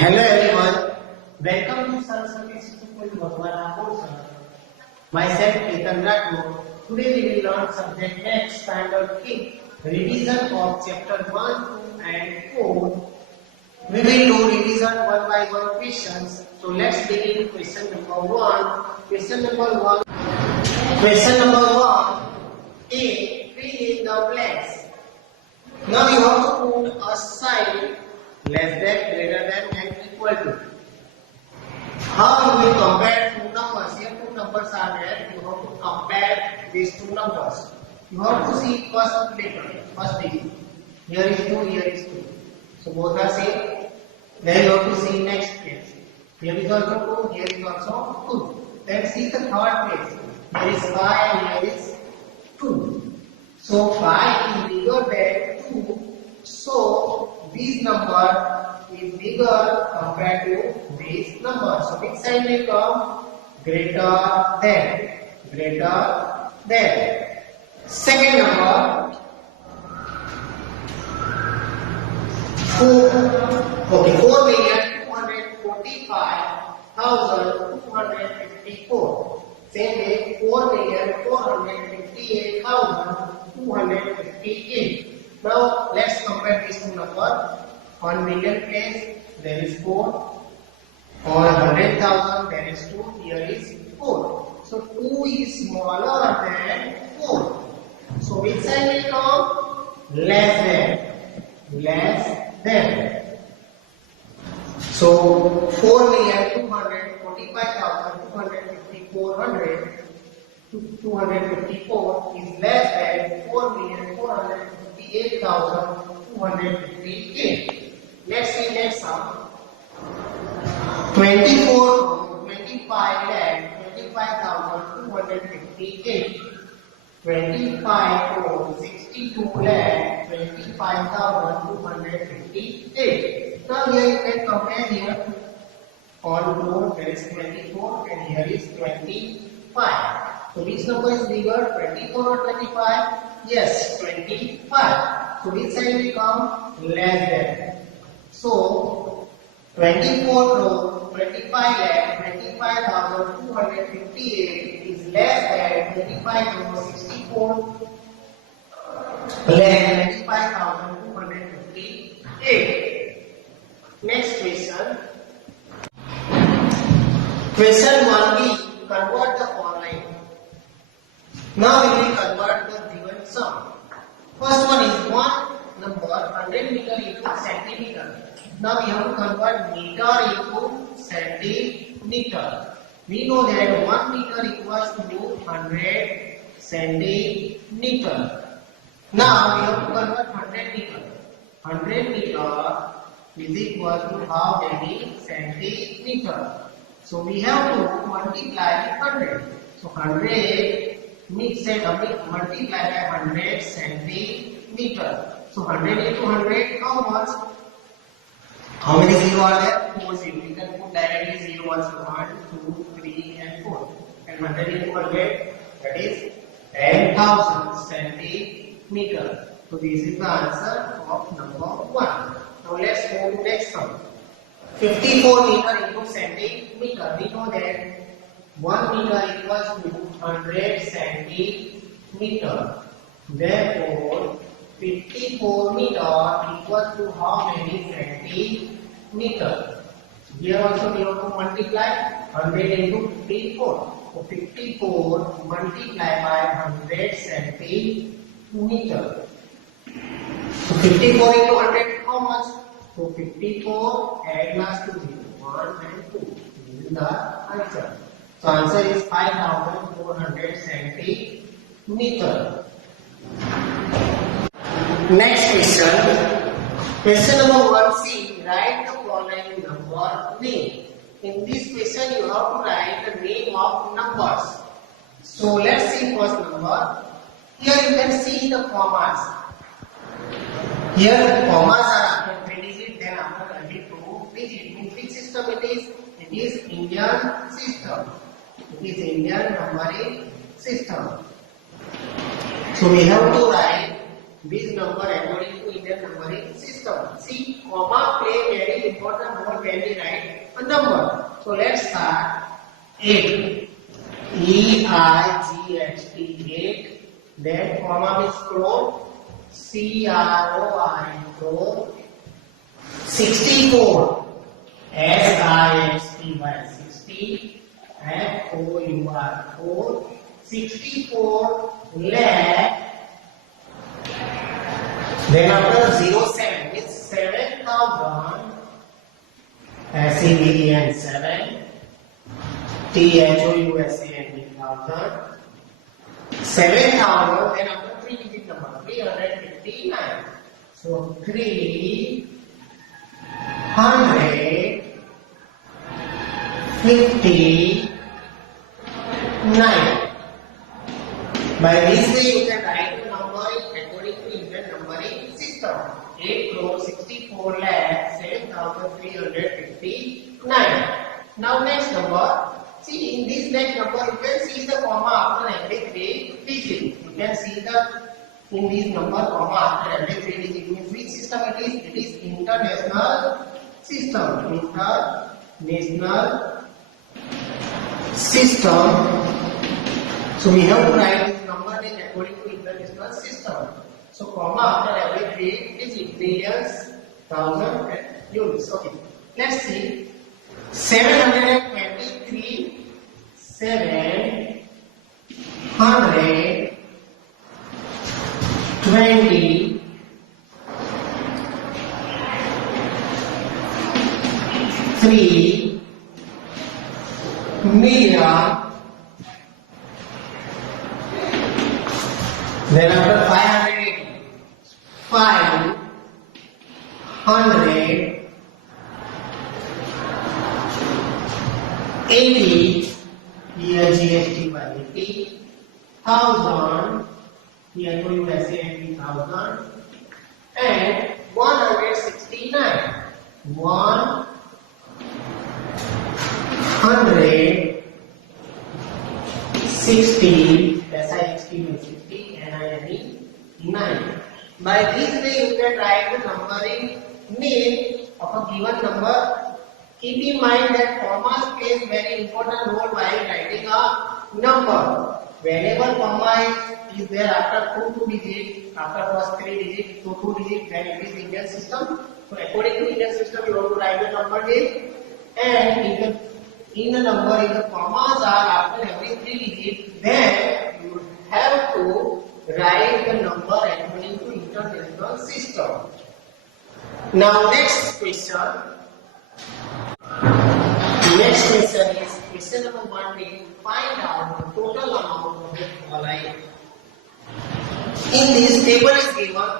Hello everyone, welcome to Saraswati School Bhagwana course. Myself Ketan Rathod. Today we will learn subject next standard K, revision of chapter 1, 2 and 4. We will do revision one by one questions. So let's begin question number 1. Question number 1. Question number 1. A. Fill in the blanks. Now you have to put a sign less than, greater than and equal to. How you will compare two numbers? Here two numbers are there. You have to compare these two numbers. You have to see first digit. Here is 2, here is 2. So both are same. Then you have to see next place. Here is also 2, here is also 2. Then see the third place. Here is 5 and here is 2. So 5 is bigger than 2. So this number is bigger compared to this number. So which sign will come? Greater than. Greater than. Second number 4,245,254. Same way 4,458,258. Now let's compare these two numbers. On million place there is 4. On 100,000 there is 2. Here is 4. So 2 is smaller than 4. So which sign will come? Less than. Less than. So 4,245,254 is less than 4,458,258. Let's see next sum. 25,25,258. 25 crore 62 lakh 25,258. Now here you can compare here. On crore there is 24 and here is 25. So which number is bigger, 24 or 25? Yes, 25. So which side will come? Less than. So 24 crore 25 lakh 25,258 is less than 25 crore 64 lakh 25,258. Next question. Question 1b. Convert the following. Now we will convert the given sum. First one is one number 100 meter into centimeter. Now we have to convert meter into centimeter. We know that 1 meter equals to 100 centimeter. Now we have to convert 100 meter. 100 meter is equal to how many centimeter? So we have to multiply 100. So 100 multiply by 100 centimeter. So 100 into 100, how much? How many 0 are there? 4 0. You can put directly 0 ones. 1, 2, 3 and 4. And 100 into 100, that is 10,000 centimeter. So this is the answer of number 1. Now let's go to next sum. 54 meter into centimeter. We know that 1 meter equals to 100 centimeter. Therefore, 54 meter equals to how many centimeter? Here also we have to multiply 100 into 54. So 54 multiply by 100 centimeter. So 54 into 100 how much? So 54 add last to 0. 1 and 2. This is the answer. So answer is 5,400 centimeter. Next question. Question number 1c. Write the following number name. In this question you have to write the name of numbers. So let's see first number. Here you can see the commas. Here commas are after 3 digit, then after 22 digit. In which system it is? It is Indian system. It is Indian numbering system. So we have to write this number according to Indian numbering system. See, comma play very important role when we 8. E-I-G-H-T, 8. Then comma is crore. C-R-O-R-E, crore. 64. S-I-X-T-Y, 60. F-O-U-R, 4. 64 lakh. Then after 07 is 7,000. S-E-V-E-N, 7. T-H-O-U-S-A-N, thousand. 7,000. Then after 3 digit number, 359. So 359. By this way, you can write the number according to Indian numbering system. 8 crore 64 lakh 7,359. Now next number. See, in this next number, you can see the comma after every 3 digits. You can see the in this number comma after every 3 digits. Means which system it is? It is international system. International system. So we have to write this number according to international system. So comma after every 3 digits, billions, thousand, and units. Okay. Let's see. 723. 723 million. Then after 580, 580 here GST by 80,000 here USA 80,000 and 169 160 SIXT means 60 NINE 9. By this way you can write the numbering name of a given number. Keep in mind that commas plays very important role while writing a number. Whenever comma is there after two digits, after first 3 digits, 2 digits, then it is Indian system. So according to Indian system, you have to write the number name, and in the number, if the commas are after every 3 digits, then you have to write the number according to international system. Now next question. Next question is question number 1 is find out the total amount of the following. In this table is given.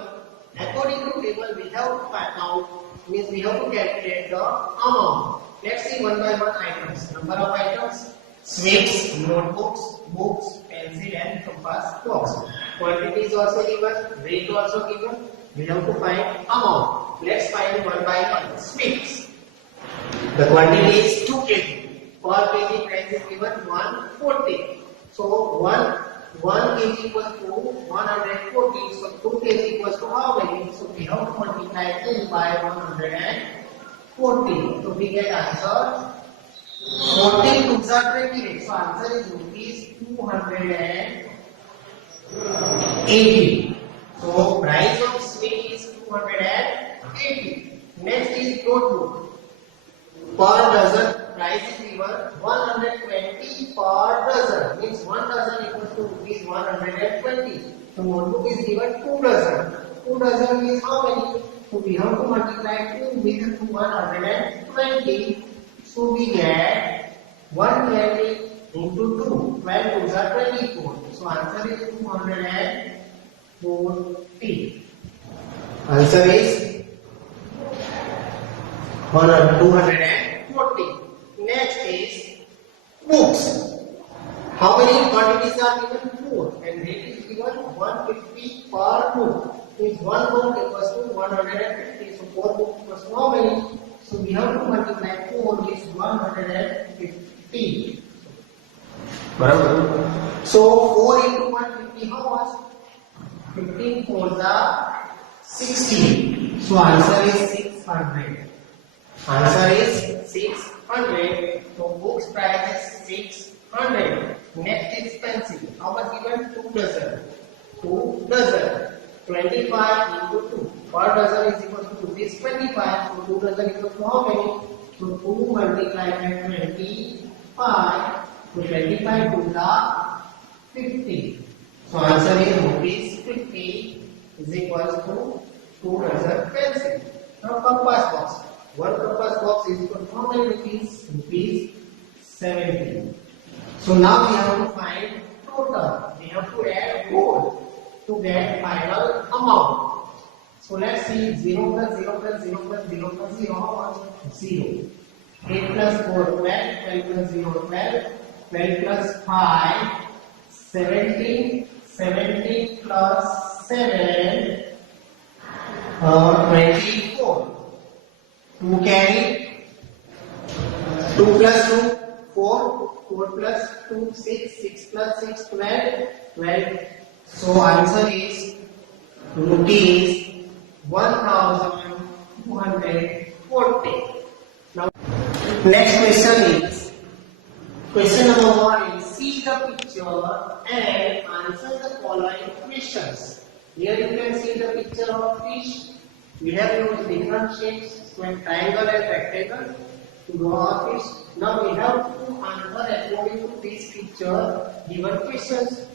According to table we have to find out, means we have to calculate the amount. Let's see one by one items. Number of items: sweets, notebooks, books, pencil and compass box. Quantity is also given, weight also given. We have to find amount. Let's find one by one. Sweets. The quantity is 2 kg. Per kg price is given 140. So 1 kg equals to 140. So 2 kg equals to how many? So we have to multiply 2 by 140. So we get answer 40 to 28. So answer is rupees 280. So price of sweet is 280. Next is notebook. Per dozen price is given 120 per dozen, means 1 dozen equals to rupees 120. So notebook is given 2 dozen. 2 dozen means how many? So we have to multiply 2 with 120. So we get 120 into 2. 12 2s are 24. So answer is 240. Answer is 240. Next is books. How many quantities are given? 4. And rate is given 150 per book. Means 1 book equals to 150. So 4 books equals to how many? So we have to multiply 4 with 150. So 4 into 150 how much? 15 4s are 60. So answer is 600. Answer is 600. So books price is 600. Next is pencil. How much given? 2 dozen. 2 dozen. 25 into 2. Per dozen is equal to 2. This 25. So 2 dozen equal to how many? So 2 multiplied by 25. So 25 to the 50. So answer is rupees 50 is equal to 2 dozen pencil. Now compass box. One compass box is equal to how many rupees? Rupees 70. So now we have to find total. We have to add whole to get final amount. So let's see 0 plus 0 plus 0 plus 0 plus 0. How much? 0. 8 plus 4 12. 12 plus 0 12. 12 plus 5 17. 17 plus 7 24. 2 carry. 2 plus 2 4. 4 plus 2 6. 6 plus 6 12. 12. So answer is rupees 1240. Now next question is question number 1 is see the picture and answer the following questions. Here you can see the picture of fish. We have used different shapes, like triangle and rectangle, to draw a fish. Now we have to answer according to this picture given questions.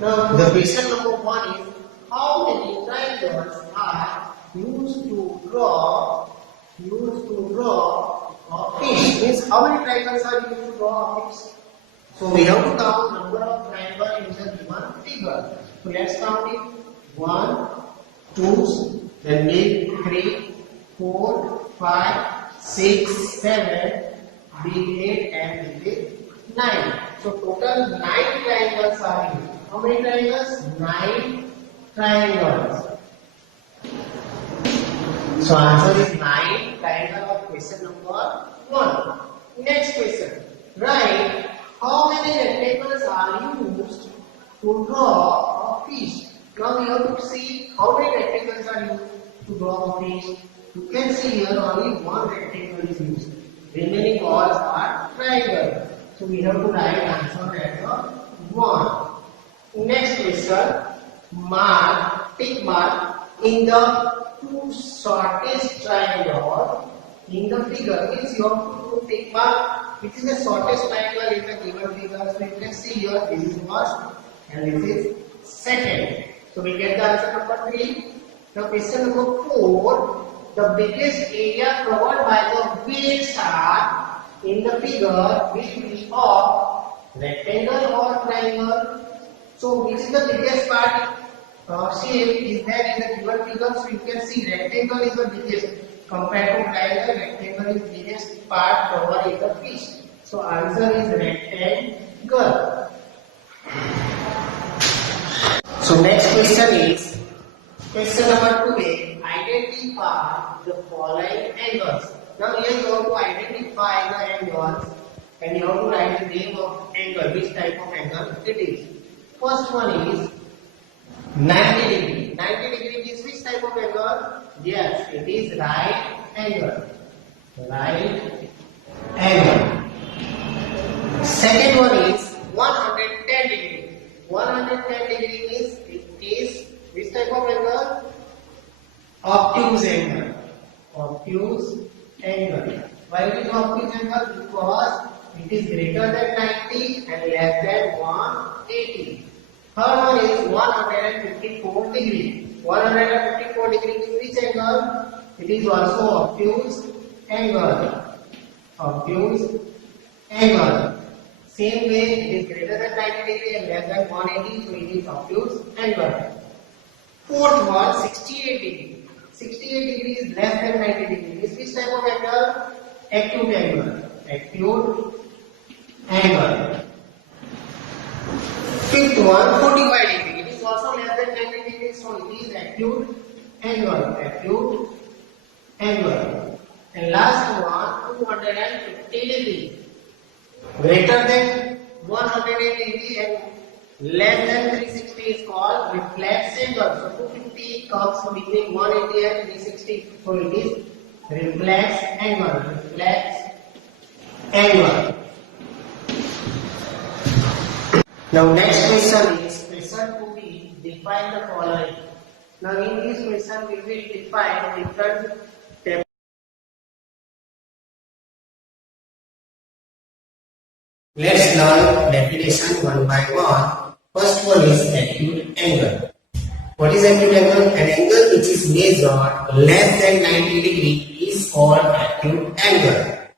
Now the question number 1 is how many triangles are used to draw a fish? Means how many triangles are used to draw a fish? So we have to count number of triangles in the given figure. So let's count it. 1, 2, then 3, 4, 5, 6, 7, big 8 and big 9. So total 9 triangles are used. How many triangles? 9 triangles. So answer is 9 triangle of question number 1. Next question. Write how many rectangles are used to draw a fish. Now we have to see how many rectangles are used to draw a fish. You can see here only one rectangle is used. Remaining all are triangle. So we have to write answer as 1. Next question. Mark, tick mark in the two shortest triangle in the figure. Means you have to do tick mark. Which is the shortest triangle in the given figure. So you can see here this is first and this is second. So we get the answer number 3. Now question number 4. The biggest area covered by the waves are in the figure which will be of rectangle or triangle. So which is the biggest part shape is there in the given figure? So you can see rectangle is the biggest compared to triangle. Rectangle is biggest part covered in the fish. So answer is rectangle. So next question is question number 2 is identify the following angles. Now here you have to identify the angles and you have to write the name of angle, which type of angle it is. First one is 90 degree. 90 degree is which type of angle? Yes, it is right angle. Right angle. Second one is 110 degree. 110 degree means it is which type of angle? Obtuse angle. Obtuse angle. Why it is obtuse angle? Because it is greater than 90 and less than 180. Third one is 154 degree. 154 degree is which angle? It is also obtuse angle. Obtuse angle. Same way, it is greater than 90 degree and less than 180, so it is obtuse angle. Fourth one, 68 degree. 68 degree is less than 90 degree. Is which type of angle? Acute angle. Acute angle. Fifth one, 45 degree. It is also less than 90 degree, so it is acute angle. Acute angle. And last one, 250 degree. Greater than 180 degree and less than 360 is called reflex angle. So 250 comes between 180 and 360. So it is reflex angle. Reflex angle. Now next question is question 2b. Define the following. Now in this question we will define different types. Let's learn definition one by one. First one is acute angle. What is acute angle? An angle which is measured less than 90 degree is called acute angle.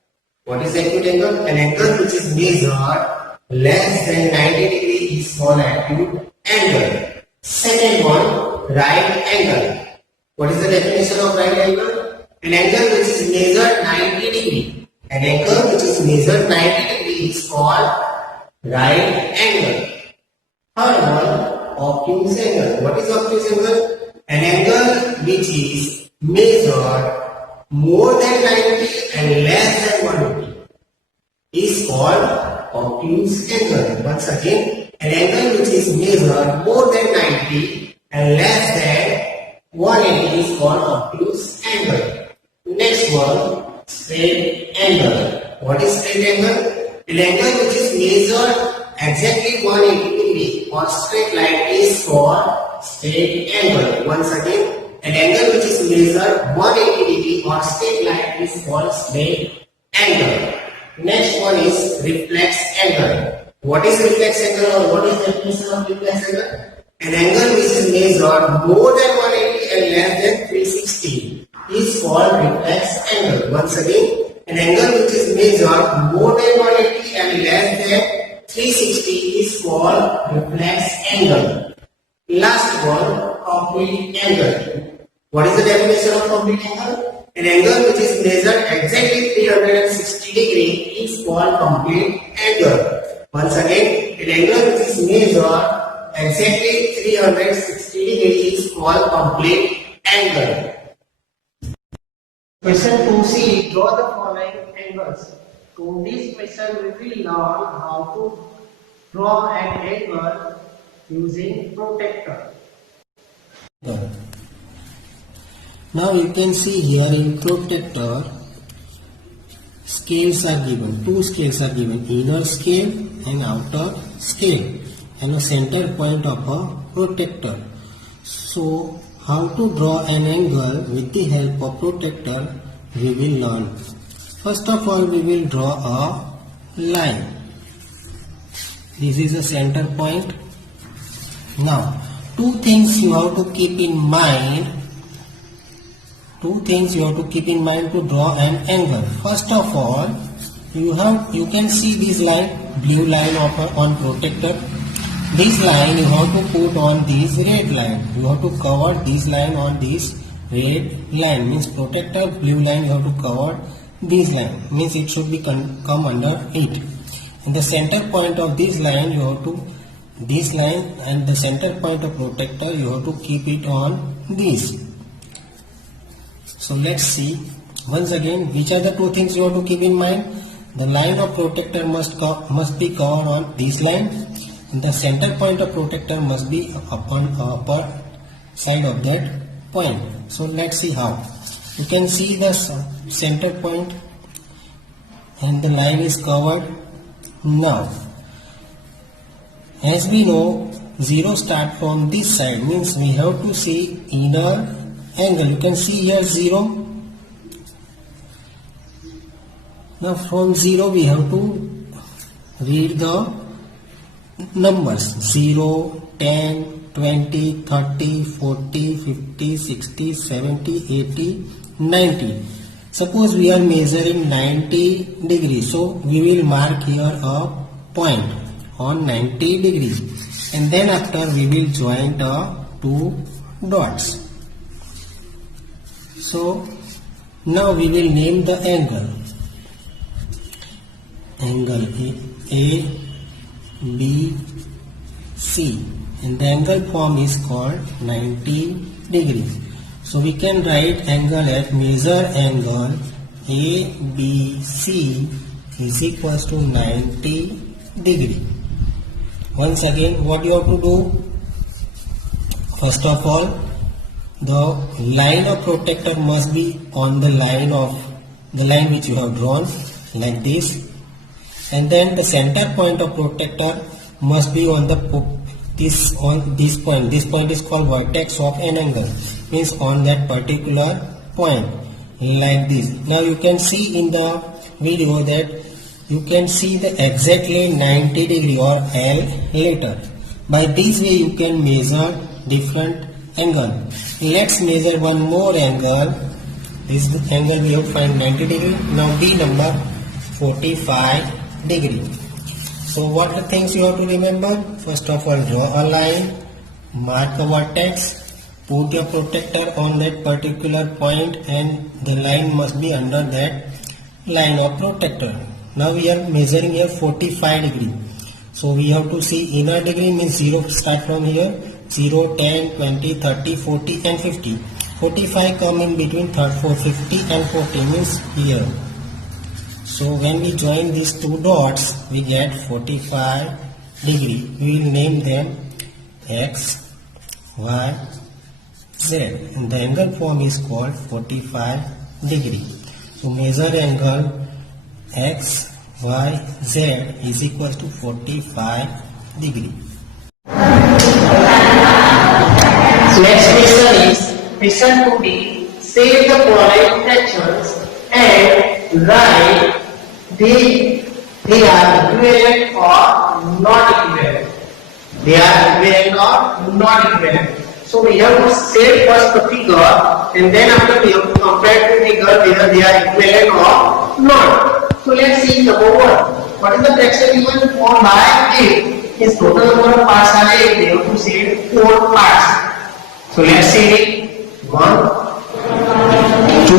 What is acute angle? An angle which is measured less than 90 degree is called acute angle. Second one, right angle. What is the definition of right angle? An angle which is measured 90 degree. An angle which is measured 90 degree is called right angle. Third one, obtuse angle. What is obtuse angle? An angle which is measured more than 90 and less than 180 is called obtuse angle. Once again, an angle which is measured more than 90 and less than 180 is called obtuse angle. Next one, straight angle. What is straight angle? An angle which is measured exactly 180 degree or straight line is called straight angle. Once again, an angle which is measured 180 degree or straight line is called straight angle. Next one is reflex angle. What is reflex angle or what is the definition of reflex angle? An angle which is measured more than 180 and less than 360 is called reflex angle. Once again, an angle which is measured more than 180 and less than 360 is called reflex angle. Last one, complete angle. What is the definition of complete angle? An angle which is measured exactly 360 degree is called complete angle. Once again, an angle which is measured exactly 360 degree is called complete angle. Question 2c. Draw the following angles. To this question we will learn how to draw an angle using protractor. Now you can see here in protractor scales are given. Two scales are given, inner scale and outer scale, and a center point of a protractor. So how to draw an angle with the help of protractor we will learn. First of all, we will draw a line. This is a center point. Now, two things you have to keep in mind. Two things you have to keep in mind to draw an angle. First of all, you can see this line, blue line on protractor. This line you have to put on this red line. You have to cover this line on this red line. Means protractor blue line you have to cover this line. Means it should be come under it. In the center point of this line you have to this line, and the center point of protractor you have to keep it on this. So let's see once again which are the two things you have to keep in mind. The line of protractor must be covered on this line, and the center point of protractor must be upon upper side of that point. So let's see how. You can see the center point and the line is covered. Now, as we know, 0 start from this side, means we have to see inner angle. You can see here 0. Now from 0 we have to read the numbers 0, 10, 20, 30, 40, 50, 60, 70, 80, 90. Suppose we are measuring 90 degrees. So we will mark here a point on 90 degrees, and then after we will join the two dots. So now we will name the angle. Angle A, B, C, and the angle form is called 90 degrees. So we can write angle at measure angle ABC is equals to 90 degree. Once again, what you have to do? First of all, the line of protractor must be on the line which you have drawn, like this, and then the center point of protractor must be on this point. This point is called vertex of an angle, means on that particular point, like this. Now you can see in the video that you can see the exactly 90 degree or L later. By this way you can measure different angle. Let's measure one more angle. This angle we have find 90 degree. Now B number 45 degree. So what the things you have to remember? First of all, draw a line, mark a vertex, put your protractor on that particular point, and the line must be under that line of protractor. Now we are measuring here 45 degree. So we have to see inner degree means 0 start from here. 0, 10, 20, 30, 40 and 50. 45 come in between 50 and 40 means here. So when we join these two dots, we get 45 degree. We will name them X, Y, Z. And the angle form is called 45 degree. So measure angle X, Y, Z is equal to 45 degree. Next question is question 2D. Save the following fractions and write they are equivalent or not equivalent. They are equivalent or not equivalent. So we have to save first the figure and then after we have to compare the figure whether they are equivalent or not. So let's see number 1. What is the fraction given? 4 by 8. Its total number of parts are 8. We have to save 4 parts. So let's say 1, 2,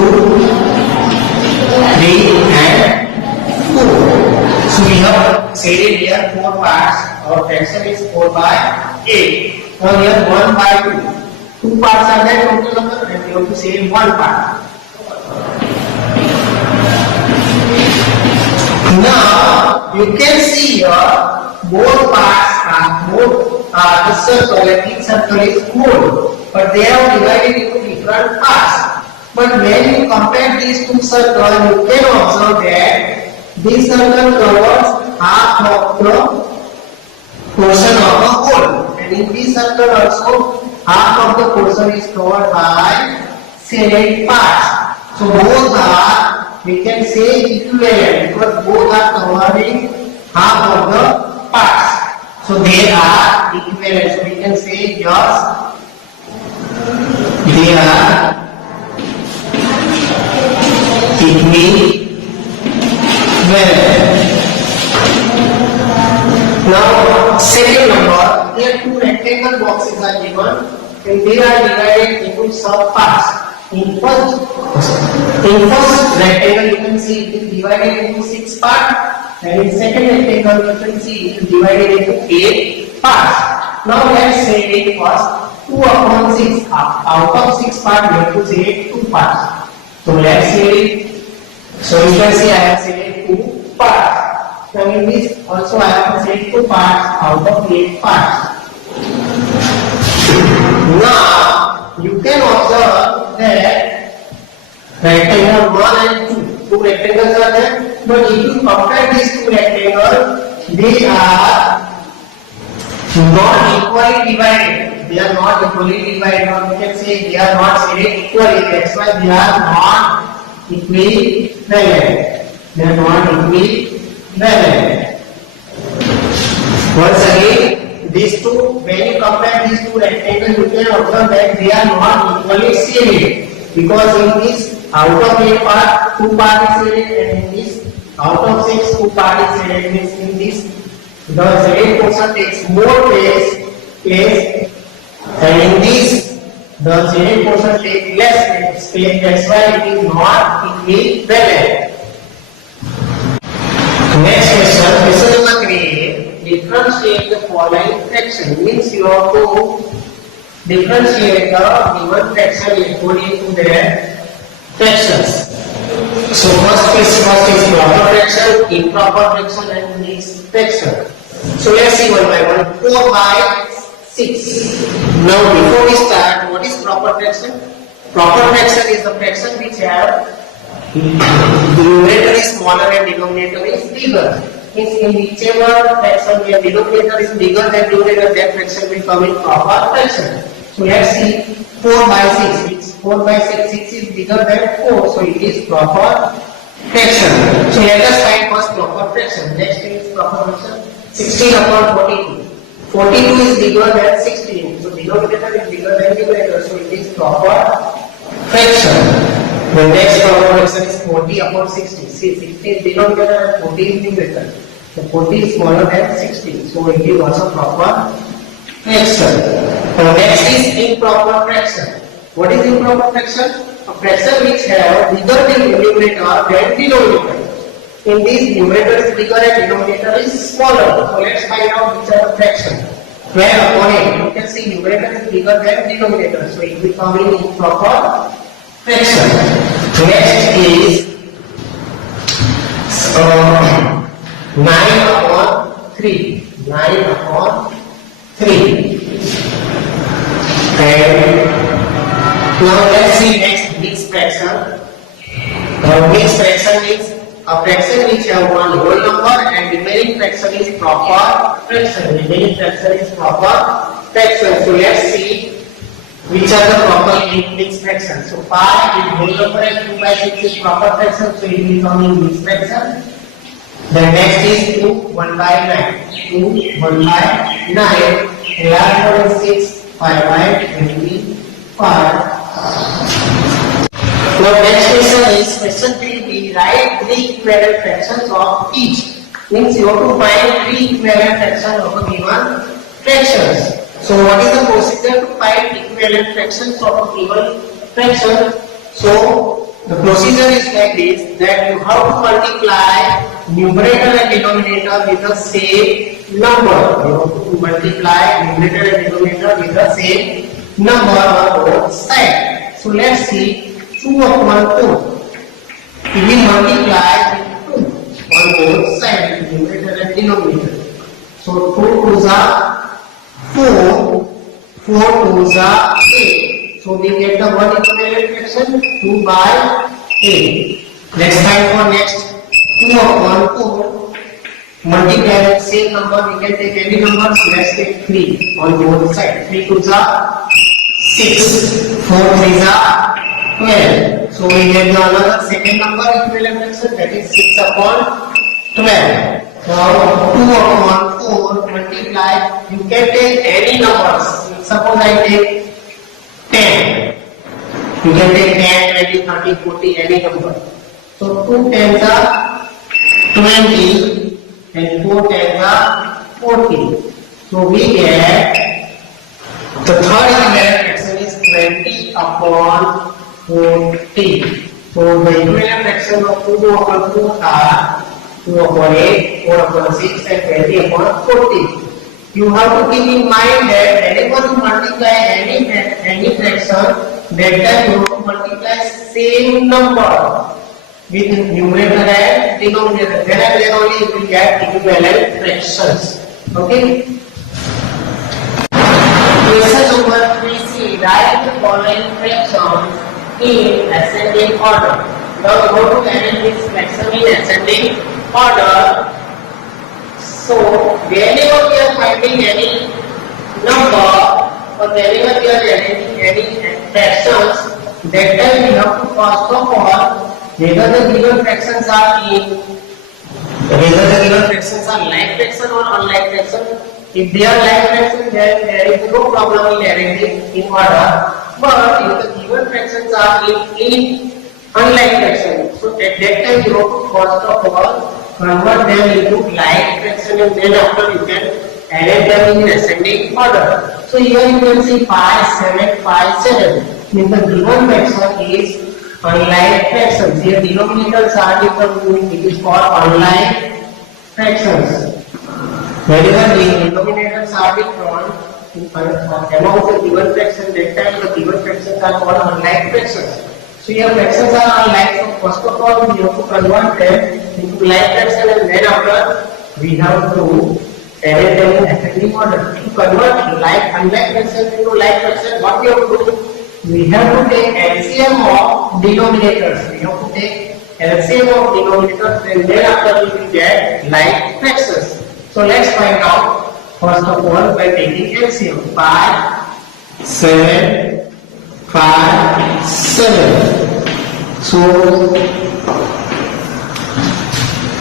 3 and 4. So we have shaded here 4 parts. Our fraction is 4 by 8. Now here 1 by 2. 2 parts are there total number and we have to save 1 part. Now you can see here both parts are the circle and each circle is whole. But they are divided into different parts. But when you compare these two circles, you can observe that this circle covers half of the portion of the whole, and in this circle also half of the portion is covered by shaded parts. So both are, we can say, equivalent because both are covering half of the parts. So they are equivalent. So we can say yes. They are equivalent. Now, second number, here two rectangle boxes are given and they are divided into sub parts. In first rectangle, you can see it is divided into 6 parts, and in second rectangle, you can see it is divided into 8 parts. Now, let's say first 2 upon 6. Out of 6 parts, we have to say 2 parts. So let's say, so you can see I have said 2 parts. Now in this also I have to say 2 parts out of 8 parts. Now you can observe that rectangle 1 and 2. 2 rectangles are there, but if you compare these 2 rectangles, they are not equally divided. They are not equally divided, or you can say they are not shaded equally. That's why they are not equivalent. They are not equivalent. Once again, these two, when you compare these two rectangles, you can observe that they are not equally shaded. Because in this out of 8 part, 2 parts is shaded, and in this out of 6, 2 parts is shaded. Means in this the shaded portion takes more place, and in this the shaded portion takes less space. That's why it is not equivalent. Next question number 3. Differentiate the following fraction. Means you have to differentiate the given fraction according to their fractions. So first is proper fraction, improper fraction, and mixed fraction. So let's see one by one. 4 by 6. Now before we start, what is proper fraction? Proper fraction is the fraction which have numerator is smaller and denominator is bigger. Means in whichever fraction where denominator is bigger than numerator, that fraction will come in proper fraction. So let's see 4 by 6. It's 4 by 6. 6 is bigger than 4, so it is proper fraction. So let us find first proper fraction. Next is proper fraction. 16 upon 42. 42 is bigger than 16. So denominator is bigger than numerator, so it is proper fraction. The next proper fraction is 40 upon 60. See, 60 is denominator and 40 is numerator. So 40 is smaller than 60. So it is also proper fraction. The next is improper fraction. What is improper fraction? A fraction which have bigger numerator than denominator. In this, numerator is bigger and denominator is smaller. So let's find out which are the fraction. 12 upon 8. You can see numerator is bigger than denominator. So it will come in improper fraction. Next is 9 upon 3. 9 upon 3. And now let's see next mixed fraction. Mixed fraction is a fraction which have one whole number and remaining fraction is proper fraction. Remaining fraction is proper fraction. So let's see which are the proper mixed fractions. So 5 is whole number and 2 by 6 is proper fraction. So it will come in mixed fraction. The next is 2, 1 by 9. 2, 1 by 9. 11 over 6, 5 by 25. Now next question is question 3b. Write 3 equivalent fractions of each. Means you have to find 3 equivalent fractions of a given fractions. So what is the procedure to find equivalent fractions of a given fraction? So the procedure is like this, that you have to multiply numerator and denominator with the same number. You have to multiply numerator and denominator with the same number on both sides. So let's see 2 upon 4. We will multiply with 2 on both sides, numerator and denominator. So 2 2s are 4, 4 2s are 8. So we get the one equivalent fraction 2 by 8. Let's find for next 2 upon 4. Multiply with same number, we can take any number. So let's take 3 on both sides. 3 2s are 6, 4 3s are 12. So we get the another second number equivalent fraction, that is 6 upon 12. Now 2 upon 4 multiply, you can take any numbers. Suppose I take 10. You can take 10, 20, 30, 40, any number. So 2 tens are 20 and 4 tens are 40. So we get the third equivalent fraction is 20 upon 40. So the equivalent fraction of 2 upon 4 are 2 upon 8, 4 upon 6 and 20 upon 40. You have to keep in mind that whenever you multiply any fraction, that time you have to multiply same number with numerator and denominator. Then only you will get equivalent fractions. Okay? Question number 3c. Write the following fractions in ascending order. Now we go to arrange this fraction in ascending order. So whenever we are finding any number or whenever we are arranging any fractions, that time we have to first of all whether the given fractions are like fraction or unlike fraction. If they are like fraction, then there is no problem in arranging in order. But if the given fractions are in unlike fraction, so at that time you have to first of all convert them into like fraction and then after you can arrange them in ascending order. So here you can see 5, 7, 5, 7. Means the given fraction is unlike fractions. Here denominators are different, it is called unlike fractions. Whenever the denominators are different among the given fraction, that time the given fractions are called unlike fractions. So here fractions are unlike, so first of all we have to convert them into like fraction and then after we have to arrange them in ascending order. To convert unlike fraction into like fraction, what we have to do? We have to take LCM of denominators. We have to take LCM of denominators, then after we will get like fractions. So let's find out first of all by taking LCM. 5, 7, 5, 7. So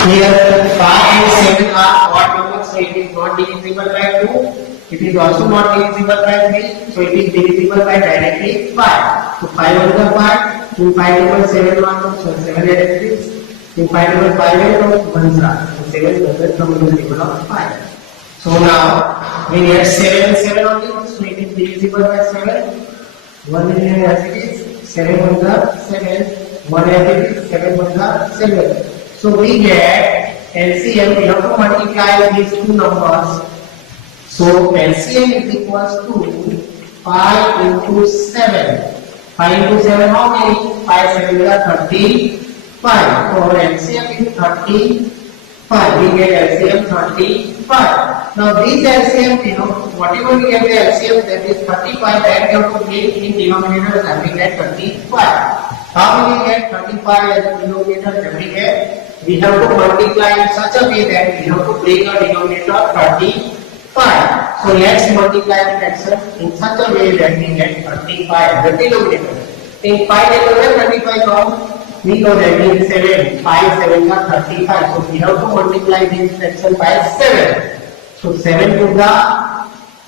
here 5 and 7 are odd numbers, so it is not divisible by 2. It is also not divisible by 3, so it is divisible by directly 5. So 5 on the 5, in 5 number 7 1, so 7 additions. In 5 number 5 and 1 so 7 doesn't come in the table of 5. So now we get 7 and 7 only, so it is divisible by 7. 1 in here as it is, 7 on the 7, 1 as it is, 7 on the 7. So we get LCM, we have to multiply these two numbers. So LCM is equals to 5 into 7. 5 into 7 how many? 5 7 is 35. So our LCM is 35. We get LCM 35. Now this LCM, whatever we get the LCM, that is 35, that we have to make in denominator and we get 35. How will we get 35 as a denominator and we get? We have to multiply in such a way that we have to bring a denominator 35. So let's multiply the fraction in such a way that we get 35 as a denominator. In 5 denominator 35 comes. We know that means 7. 5 7 are 35. So we have to multiply this fraction by 7. So 7 to the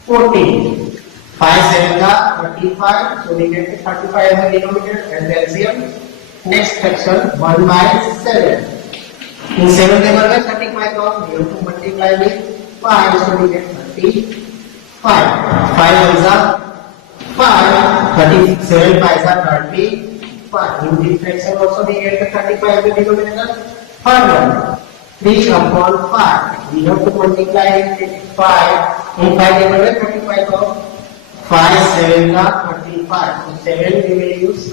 14. 5 7 are 35. So we get 35 as a denominator and LCM. Next fraction 1 by 7. In 7 table by 35 comes. We have to multiply with 5. So we get 35. 5 is a 5. 37 5 are 30. In this fraction also we get the 35 as a denominator. Third one, 3 upon 5. We have to multiply with 5. In 5 table by 35 of 5 7 are 35. So 7 we will use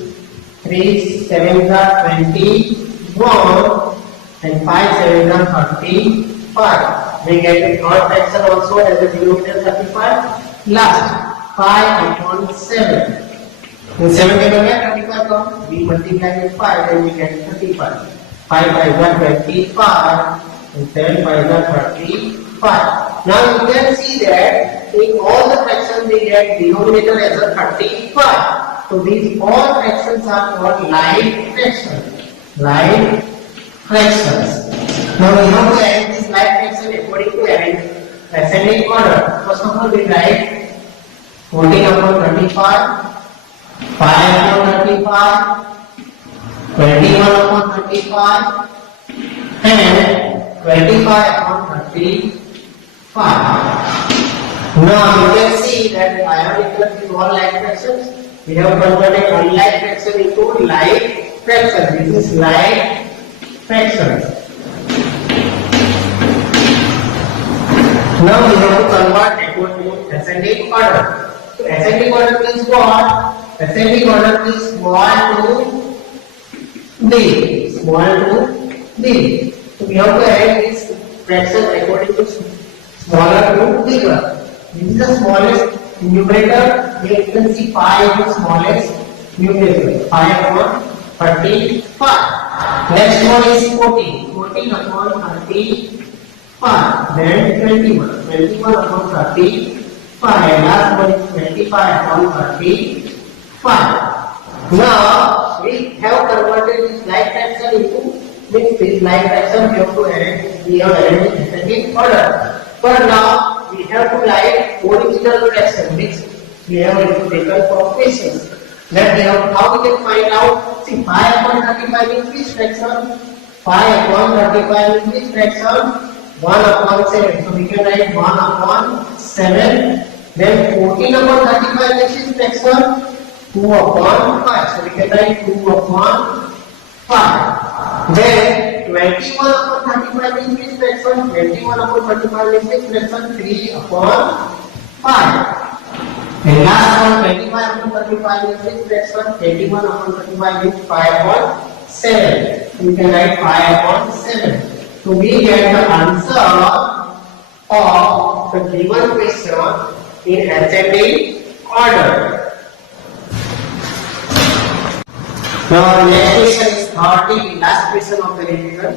3 7 are 21 and 5 7 are 35. We get the third fraction also as a denominator 35. Last 5 upon 7. In 7 table where 35 comes, we multiply with 5 and we get 35. 5 by 1 25 and 7 by 1 35. Now you can see that in all the fractions we get denominator as a 35. So these all fractions are called like fractions. Like fractions. Now we have to arrange this like fraction according to ascending order. First of all we write 14 upon 35. 5 upon 35, 21 upon 35, and 25 upon 35. Now you can see that I have equal to all like fractions. We have converted unlike fraction into like fraction. This is like fraction. Now we have to convert according to ascending order. So ascending order means what? Ascending order is small to big. Small to big. So we have to add this fraction according to smaller to bigger. This is the smallest numerator. Here you can see 5 is the smallest numerator. 5 upon 35. Next one is 14. 14 upon 35. Then 21. 21 upon 35. Last one is 25 upon 35. Now we have converted this like fraction into this like fraction we have to arrange. We have arranged in ascending order. But now we have to write original fraction which we have taken from questions. Let me have how we can find out. See 5 upon 35 is which fraction? 5 upon 35 is which fraction? 1 upon 7. So we can write 1 upon 7. Then 14 upon 35 is which fraction? 2 upon 5. So we can write 2 upon 5. Then 21 upon 35 is which fraction? 21 upon 35 is which fraction? 3 upon 5. And last one 25 upon 35 is which fraction? 21 upon 35 is 5 upon 7. So we can write 5 upon 7. So we get the answer of the given question in ascending order. Now next question is 30. Last question of the revision.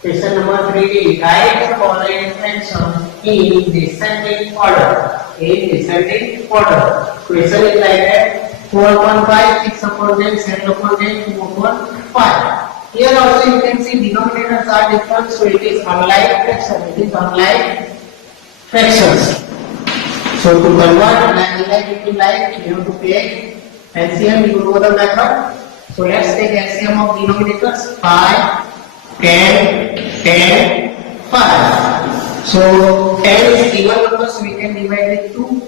Question number 3D. Write the following fractions in descending order. In descending order. Question is like that. 4/5, 6/10, 7/10, 2/5. Here also you can see denominators are different, so it is unlike fraction. It is unlike fractions. So to convert like into like, you have to take LCM. You know the method. So let's take LCM of denominators. 5, 10, 10, 5. So 10 is even number, so we can divide with 2.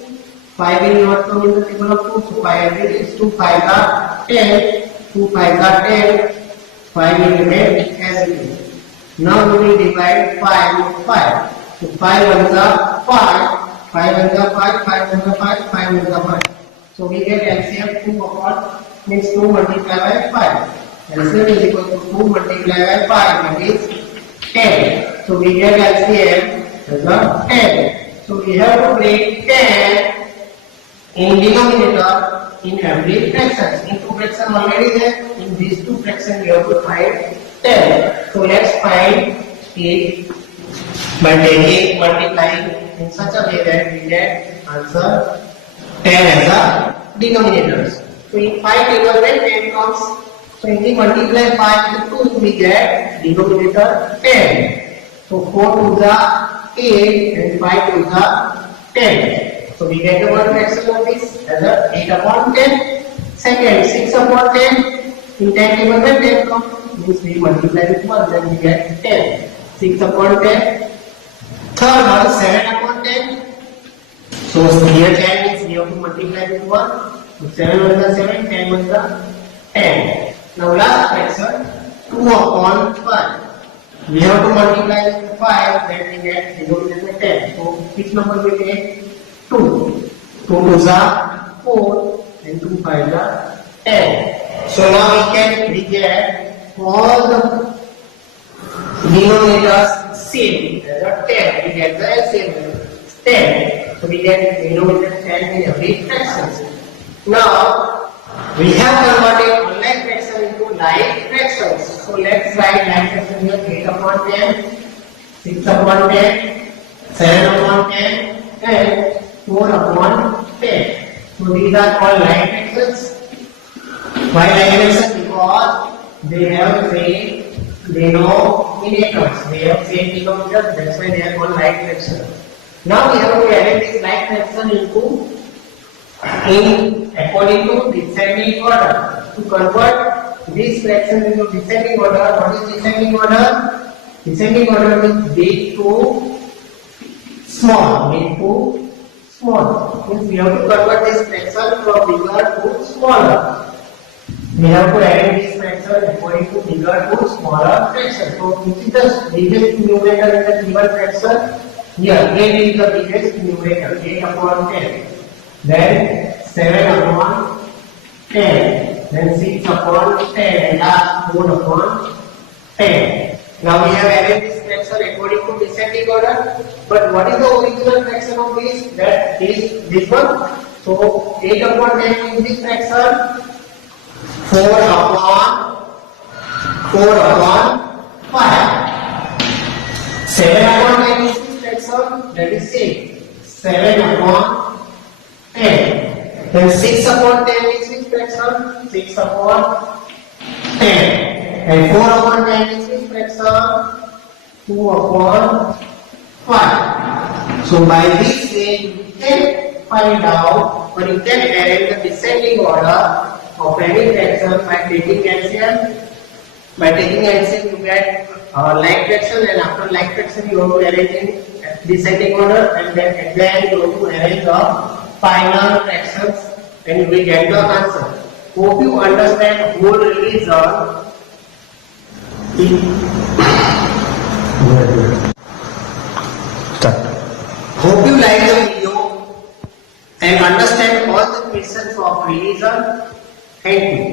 5 will not come in the table of 2, so 5 is 2 5 are 10, 2 5 are 10, 5 will remain as it is. Now we will divide 5 with 5. So 5 ones are 5, 5 ones are 5, 5 ones are 5, 5 ones are 5. So we get LCM 2 upon, means 2 multiplied by 5. LCM is equal to 2 multiplied by 5, that is 10. So we get LCM as 10. So we have to break 10 in denominator in every fraction. In two fraction already there. In these two fractions we have to find 10. So let's find it by taking multiplying in such a way that we get answer 10 as a denominators. So in 5 table when 10 comes, so if we multiply 5 with 2 we get denominator 10. So 4 to the 8 and 5 to the 10. So we get the one fraction of this as a 8/10. Second, 6/10. In 10 table when 10 comes, means we multiply with 1, then we get 10. 6/10. Third one, 7/10. So here 10 means we have to multiply with 1. So 7 ones are 7, 10 ones are 10. Now last fraction, 2/5. We have to multiply with 5, then we get denominator 10. So which number we take? 2. 2 2s are 4 and 2 5s are 10. So now we get all the denominators same as a 10. We get the LCM 10. So we get denominator 10 in every fraction. Now we have converted unlike fraction into like fractions. So let's write like fraction here: 8/10, 6/10, 7/10 and 4/10. So these are called like fractions. Why like fractions? Because they have same denominators. They have same denominators. That's why they are called like fractions. Now we have to arrange this like fraction into according to descending order. To convert this fraction into descending order, what is descending order? Descending order means big to small. Big to small. Means we have to convert this fraction from bigger to smaller. We have to arrange this fraction according to bigger to smaller fraction. So which is the biggest numerator in the given fraction? Here, 8 is the biggest numerator, 8/10. Then 7/10. Then 6/10. And last 4/10. Now we have arranged this fraction according to descending order. But what is the original fraction of this? That is this one. So 8/10 is this fraction. 4/5. 7/10 is this fraction. That is 6. 7/10. Then 6/10 is this fraction. 6/10. And 4/10 is this fraction. 2/5. So by this way you can find out, or you can arrange the descending order of any fraction by taking LCM. By taking LCM you get like fraction, and after like fraction you have to arrange in descending order, and then at the end you have to arrange the final fractions and you will get the answer. Hope you understand whole reason. Hope you like the video and understand all the questions of religion. Thank you.